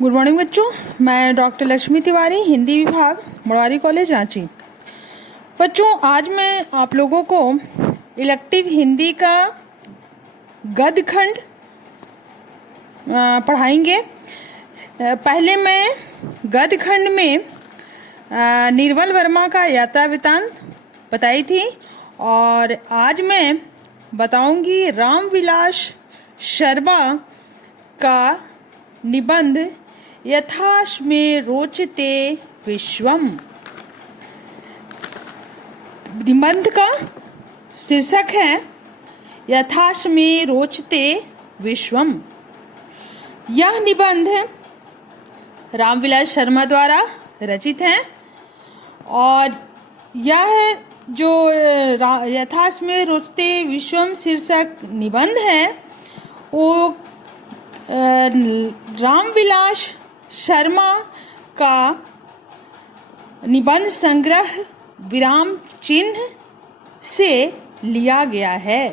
Good morning बच्चों, मैं doctor Lakshmi Tiwari, Hindi विभाग, मुरारी कॉलेज रांची। बच्चों, आज मैं आप लोगों को इलेक्टिव हिंदी का गद्य खंड पढ़ाएंगे। पहले मैं गद्य खंड में निर्मल वर्मा का यात्रा वृत्तांत बताई थी और आज मैं बताऊंगी रामविलास शर्मा का निबंध यथास्मे रोचते विश्वम। निबंध का शीर्षक है यथास्मे रोचते विश्वम। यह निबंध रामविलास शर्मा द्वारा रचित है और यह जो यथास्मे रोचते विश्वम शीर्षक निबंध है वो रामविलास शर्मा का निबंध संग्रह विराम चिन्ह से लिया गया है।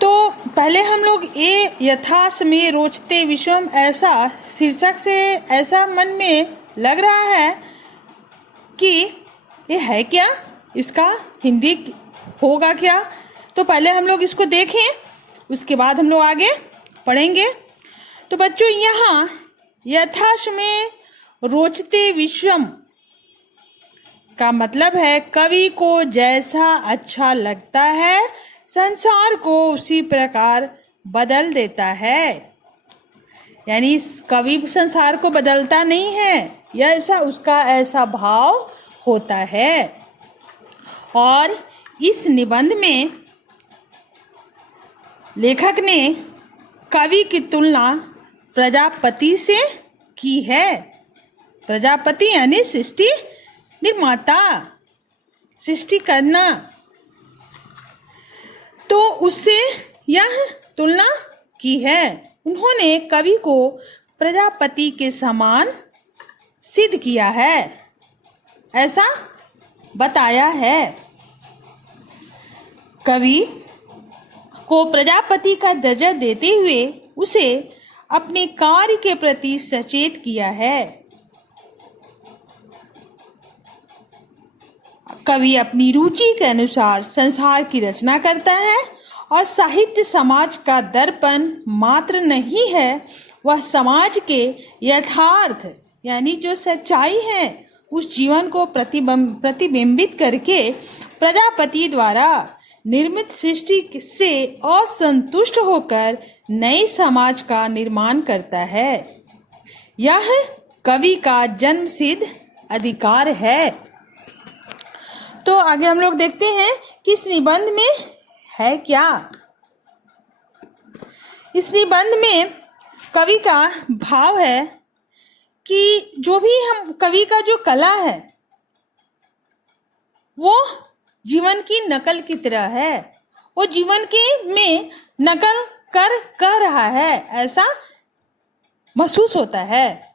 तो पहले हम लोग ये यथास्मे रोचते विश्वम ऐसा शीर्षक से ऐसा मन में लग रहा है कि ये है क्या, इसका हिंदी होगा क्या। तो पहले हम लोग इसको देखें, उसके बाद हम लोग आगे पढ़ेंगे। तो बच्चों, यहाँ यथास्मे रोचते विश्वम का मतलब है कवि को जैसा अच्छा लगता है संसार को उसी प्रकार बदल देता है। यानी कवि संसार को बदलता नहीं है, यह ऐसा उसका ऐसा भाव होता है। और इस निबंध में लेखक ने कवि की तुलना प्रजापति से की है। प्रजापति यानी सृष्टि निर्माता, सृष्टि करना, तो उससे यह तुलना की है। उन्होंने कवि को प्रजापति के समान सिद्ध किया है, ऐसा बताया है। कवि को प्रजापति का दर्जा देते हुए उसे अपने कार्य के प्रति सचेत किया है। कवि अपनी रुचि के अनुसार संसार की रचना करता है और साहित्य समाज का दर्पण मात्र नहीं है, वह समाज के यथार्थ यानी जो सच्चाई है उस जीवन को प्रतिबिंबित करके प्रजापति द्वारा निर्मित सृष्टि से असंतुष्ट होकर नए समाज का निर्माण करता है। यह कवि का जन्मसिद्ध अधिकार है। तो आगे हम लोग देखते हैं कि इस निबंध में है क्या। इस निबंध में कवि का भाव है कि जो भी हम कवि का जो कला है वो जीवन की नकल की तरह है। वो जीवन के में नकल कर रहा है, ऐसा महसूस होता है।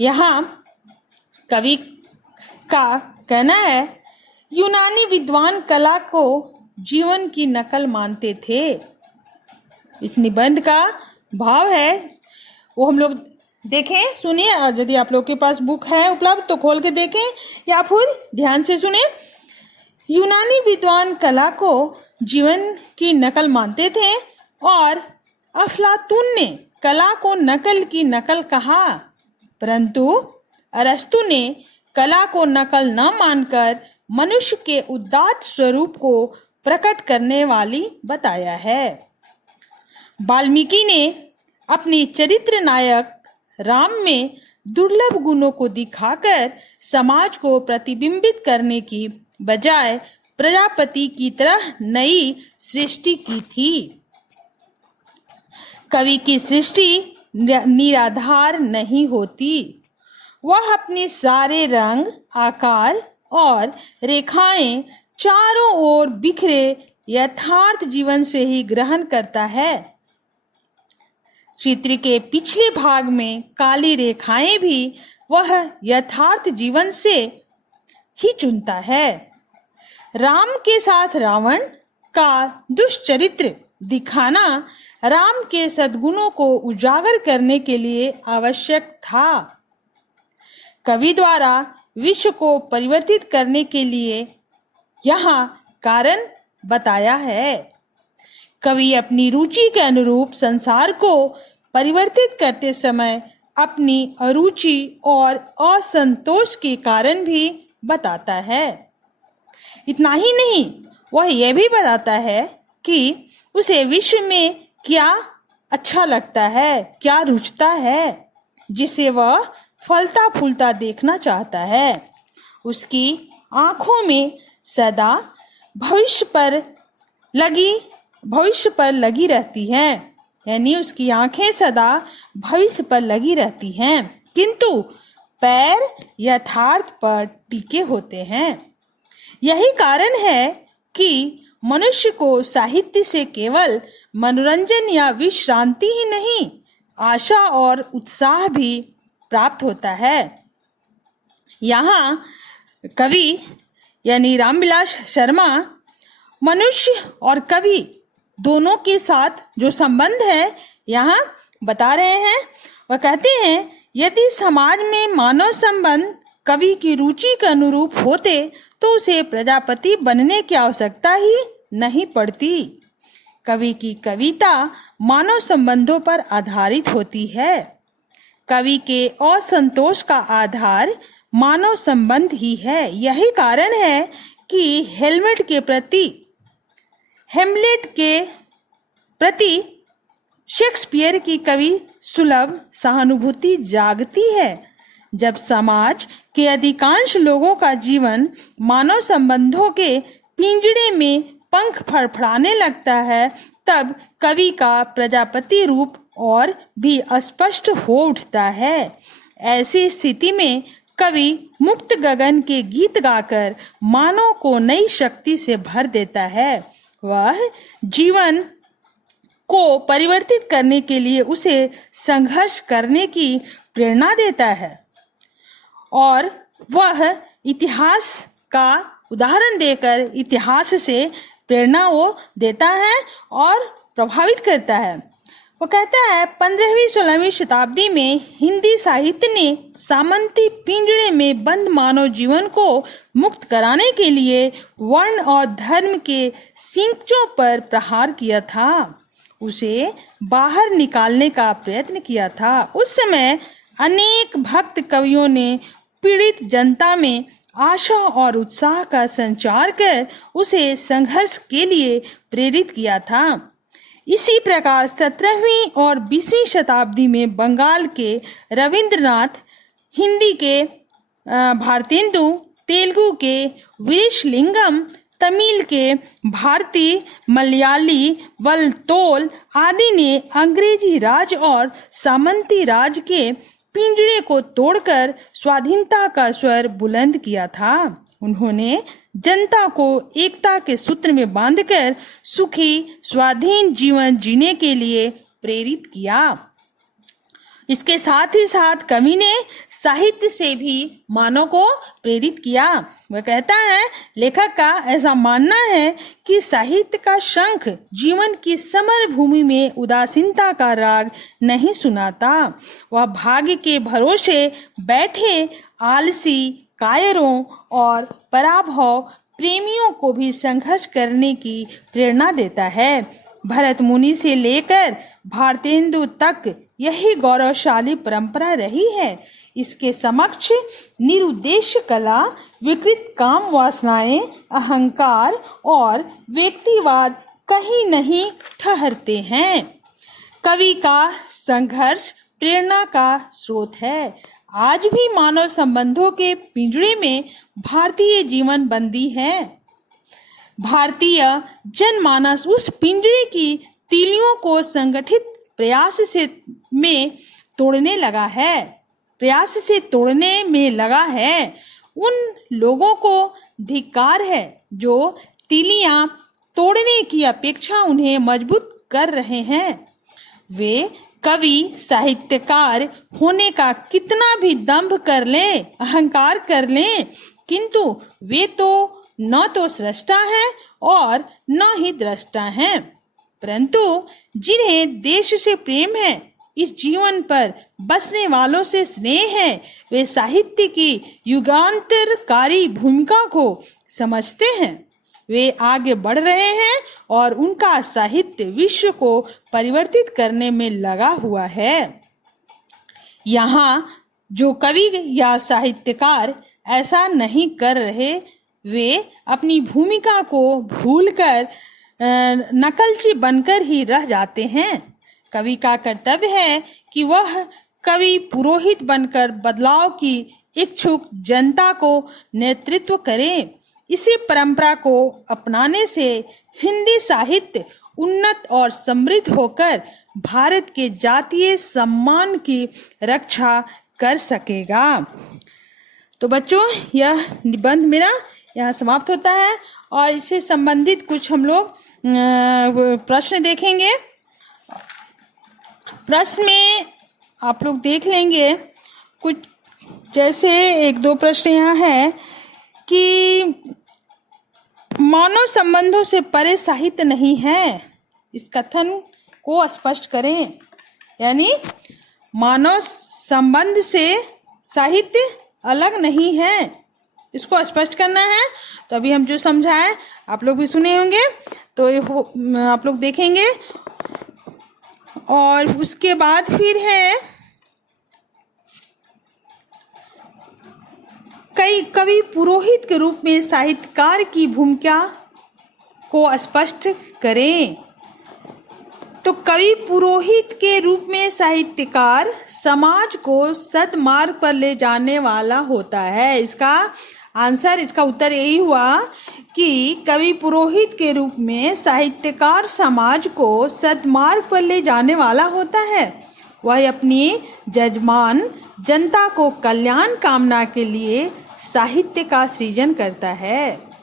यहाँ कवि का कहना है यूनानी विद्वान कला को जीवन की नकल मानते थे। इस निबंध का भाव है वो हम लोग देखें, सुनिए, और यदि आप लोग के पास बुक है उपलब्ध तो खोल के देखें या फिर ध्यान से सुने। यूनानी विद्वान कला को जीवन की नकल मानते थे और अफलातून ने कला को नकल की नकल कहा, परंतु अरस्तु ने कला को नकल न मानकर मनुष्य के उदात्त स्वरूप को प्रकट करने वाली बताया है। वाल्मीकि ने अपने चरित्र नायक राम में दुर्लभ गुणों को दिखाकर समाज को प्रतिबिंबित करने की बजाय प्रजापति की तरह नई सृष्टि की थी। कवि की सृष्टि निराधार नहीं होती, वह अपने सारे रंग, आकार और रेखाएं चारों ओर बिखरे यथार्थ जीवन से ही ग्रहण करता है। चित्र के पिछले भाग में काली रेखाएं भी वह यथार्थ जीवन से ही चुनता है। राम के साथ रावण का दुष्चरित्र दिखाना राम के सद्गुणों को उजागर करने के लिए आवश्यक था। कवि द्वारा विश्व को परिवर्तित करने के लिए यहाँ कारण बताया है। कवि अपनी रुचि के अनुरूप संसार को परिवर्तित करते समय अपनी अरुचि और असंतोष के कारण भी बताता है। इतना ही नहीं, वह यह भी बताता है कि उसे विश्व में क्या अच्छा लगता है, क्या रुचता है, जिसे वह फलता फूलता देखना चाहता है। उसकी आंखों में सदा भविष्य पर लगी रहती हैं, यानी उसकी आंखें सदा भविष्य पर लगी रहती हैं, किंतु पैर यथार्थ पर टिके होते हैं। यही कारण है कि मनुष्य को साहित्य से केवल मनोरंजन या विश्रांति ही नहीं, आशा और उत्साह भी प्राप्त होता है। यहाँ कवि यानी रामविलास शर्मा मनुष्य और कवि दोनों के साथ जो संबंध है यहाँ बता रहे हैं। वह कहते हैं, यदि समाज में मानव संबंध कवि की रुचि के अनुरूप होते तो उसे प्रजापति बनने की आवश्यकता ही नहीं पड़ती। कवि की कविता मानव संबंधों पर आधारित होती है। कवि के असंतोष का आधार मानव संबंध ही है। यही कारण है कि हेमलेट के प्रति शेक्सपियर की कवि सुलभ सहानुभूति जागती है। जब समाज के अधिकांश लोगों का जीवन मानव संबंधों के पिंजड़े में पंख फड़फड़ाने लगता है, तब कवि का प्रजापति रूप और भी स्पष्ट हो उठता है। ऐसी स्थिति में कवि मुक्त गगन के गीत गाकर मानव को नई शक्ति से भर देता है। वह जीवन को परिवर्तित करने के लिए उसे संघर्ष करने की प्रेरणा देता है और वह इतिहास का उदाहरण देकर इतिहास से प्रेरणा वो देता है और प्रभावित करता है। वो कहता है, 15वीं-16वीं शताब्दी में हिंदी साहित्य ने सामंती पिंजड़े में बंद मानव जीवन को मुक्त कराने के लिए वर्ण और धर्म के सिंकचों पर प्रहार किया था, उसे बाहर निकालने का प्रयत्न किया था। उस समय अनेक भक्त कवियों ने पीड़ित जनता में आशा और उत्साह का संचार कर उसे संघर्ष के लिए प्रेरित किया था। इसी प्रकार 17वीं और 20वीं शताब्दी में बंगाल के रविंद्रनाथ, हिंदी के भारतेंदु, तेलुगु के वीरेशलिंगम, तमिल के भारती, मलयाली वलतोल आदि ने अंग्रेजी राज और सामंती राज के पिंजड़े को तोड़कर स्वाधीनता का स्वर बुलंद किया था। उन्होंने जनता को एकता के सूत्र में बांधकर सुखी स्वाधीन जीवन जीने के लिए प्रेरित किया। इसके साथ ही साथ कवि ने साहित्य से भी मानव को प्रेरित किया। वह कहता है, लेखक का ऐसा मानना है कि साहित्य का शंख जीवन की समर भूमि में उदासीनता का राग नहीं सुनाता। वह भाग्य के भरोसे बैठे आलसी, कायरों और पराभव प्रेमियों को भी संघर्ष करने की प्रेरणा देता है। भरत मुनि से लेकर भारतेंदु तक यही गौरवशाली परंपरा रही है। इसके समक्ष निरुद्देश्य कला, विकृत काम वासनाएं, अहंकार और व्यक्तिवाद कहीं नहीं ठहरते हैं। कवि का संघर्ष प्रेरणा का स्रोत है। आज भी मानव संबंधों के पिंजड़े में भारतीय जीवन बंदी है। भारतीय जनमानस उस पिंजरे की तीलियों को संगठित प्रयास से तोड़ने में लगा है। उन लोगों को धिक्कार है जो तीलियां तोड़ने की अपेक्षा उन्हें मजबूत कर रहे हैं। वे कवि, साहित्यकार होने का कितना भी दंभ कर लें, अहंकार कर लें, किंतु वे तो न तो सृष्टा हैं और न ही दृष्टा हैं। परंतु जिन्हें देश से प्रेम है, इस जीवन पर बसने वालों से स्नेह है, वे साहित्य की युगांतरकारी भूमिका को समझते हैं। वे आगे बढ़ रहे हैं और उनका साहित्य विश्व को परिवर्तित करने में लगा हुआ है। यहाँ जो कवि या साहित्यकार ऐसा नहीं कर रहे, वे अपनी भूमिका को भूलकर नकलची बनकर ही रह जाते हैं। कवि का कर्तव्य है कि वह कवि पुरोहित बनकर बदलाव की इच्छुक जनता को नेतृत्व करे। इसी परंपरा को अपनाने से हिंदी साहित्य उन्नत और समृद्ध होकर भारत के जातीय सम्मान की रक्षा कर सकेगा। तो बच्चों, यह निबंध मेरा यहाँ समाप्त होता है और इससे संबंधित कुछ हम लोग प्रश्न देखेंगे। प्रश्न में आप लोग देख लेंगे कुछ, जैसे एक दो प्रश्न यहाँ है कि मानव संबंधों से परे साहित्य नहीं है, इस कथन को स्पष्ट करें। यानी मानव संबंध से साहित्य अलग नहीं है, इसको स्पष्ट करना है। तो अभी हम जो समझाएं आप लोग भी सुने होंगे, तो आप लोग देखेंगे। और उसके बाद फिर है कई कवि पुरोहित के रूप में साहित्यकार की भूमिका को स्पष्ट करें। तो कवि पुरोहित के रूप में साहित्यकार समाज को सद्मार्ग पर ले जाने वाला होता है। इसका उत्तर यही हुआ कि कवि पुरोहित के रूप में साहित्यकार समाज को सद्मार्ग पर ले जाने वाला होता है। वह अपनी जजमान जनता को कल्याण कामना के लिए साहित्य का सृजन करता है।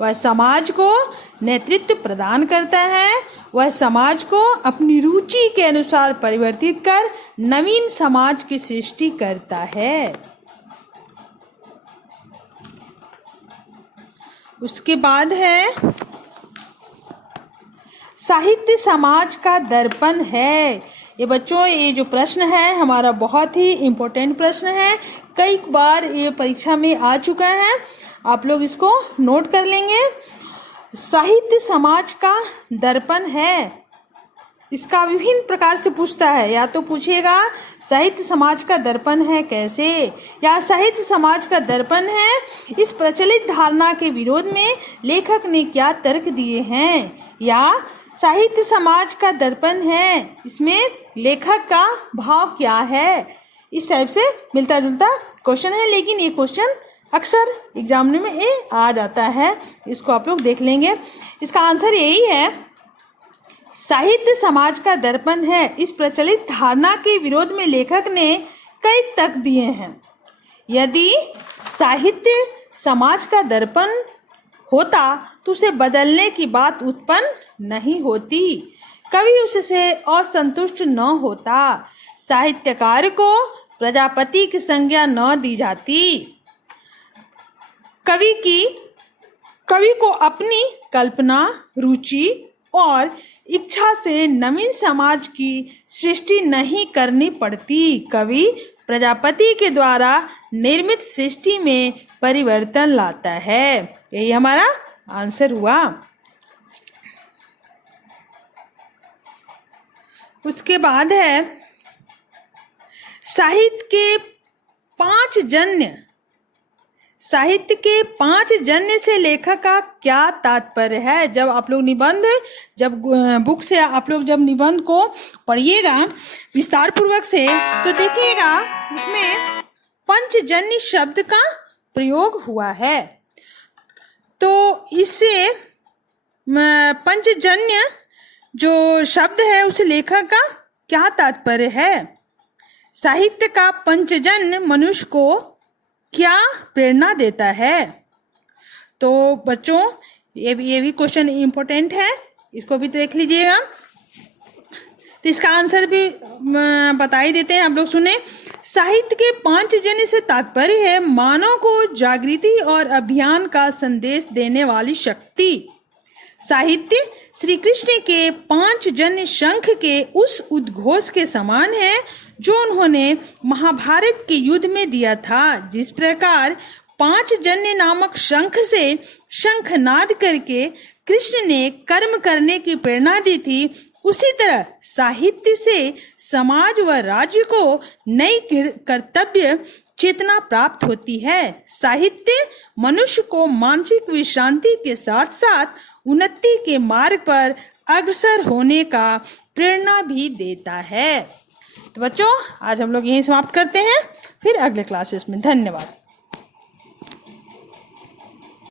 वह समाज को नेतृत्व प्रदान करता है। वह समाज को अपनी रुचि के अनुसार परिवर्तित कर नवीन समाज की सृष्टि करता है। उसके बाद है साहित्य समाज का दर्पण है। ये बच्चों, ये जो प्रश्न है हमारा बहुत ही इम्पोर्टेंट प्रश्न है, कई बार ये परीक्षा में आ चुका है, आप लोग इसको नोट कर लेंगे। साहित्य समाज का दर्पण है, इसका विभिन्न प्रकार से पूछता है। या तो पूछेगा साहित्य समाज का दर्पण है कैसे, या साहित्य समाज का दर्पण है इस प्रचलित धारणा के विरोध में लेखक ने क्या तर्क दिए हैं, या साहित्य समाज का दर्पण है इसमें लेखक का भाव क्या है। इस टाइप से मिलता जुलता क्वेश्चन है, लेकिन ये क्वेश्चन अक्सर एग्जाम में आ जाता है, इसको आप लोग देख लेंगे। इसका आंसर यही है, साहित्य समाज का दर्पण है इस प्रचलित धारणा के विरोध में लेखक ने कई तर्क दिए हैं। यदि साहित्य समाज का दर्पण होता तो उसे बदलने की बात उत्पन्न नहीं होती, कभी उससे असंतुष्ट न होता, साहित्यकार को प्रजापति की संज्ञा न दी जाती। कवि को अपनी कल्पना, रुचि और इच्छा से नवीन समाज की सृष्टि नहीं करनी पड़ती। कवि प्रजापति के द्वारा निर्मित सृष्टि में परिवर्तन लाता है। यही हमारा आंसर हुआ। उसके बाद है साहित्य के पांच जन्य से लेखक का क्या तात्पर्य है। जब आप लोग बुक से आप लोग जब निबंध को पढ़िएगा विस्तार पूर्वक से, तो देखिएगा उसमें पंचजन्य शब्द का प्रयोग हुआ है। तो इससे पंचजन्य जो शब्द है उस लेखक का क्या तात्पर्य है। साहित्य का पंचजन्य मनुष्य को क्या प्रेरणा देता है। तो बच्चों, ये भी क्वेश्चन इम्पोर्टेंट है, इसको भी देख लीजिएगा। तो इसका आंसर भी बता ही देते हैं, आप लोग सुने। साहित्य के पंचजन्य से तात्पर्य है मानव को जागृति और अभियान का संदेश देने वाली शक्ति। साहित्य श्री कृष्ण के 5 जन्य शंख के उस उद्घोष के समान है जो उन्होंने महाभारत के युद्ध में दिया था। जिस प्रकार 5 जन्य नामक शंख से शंखनाद करके कृष्ण ने कर्म करने की प्रेरणा दी थी, उसी तरह साहित्य से समाज व राज्य को नई कर्तव्य चेतना प्राप्त होती है। साहित्य मनुष्य को मानसिक विश्रांति के साथ साथ उन्नति के मार्ग पर अग्रसर होने का प्रेरणा भी देता है। तो बच्चों, आज हम लोग यहीं समाप्त करते हैं, फिर अगले क्लासेस में। धन्यवाद।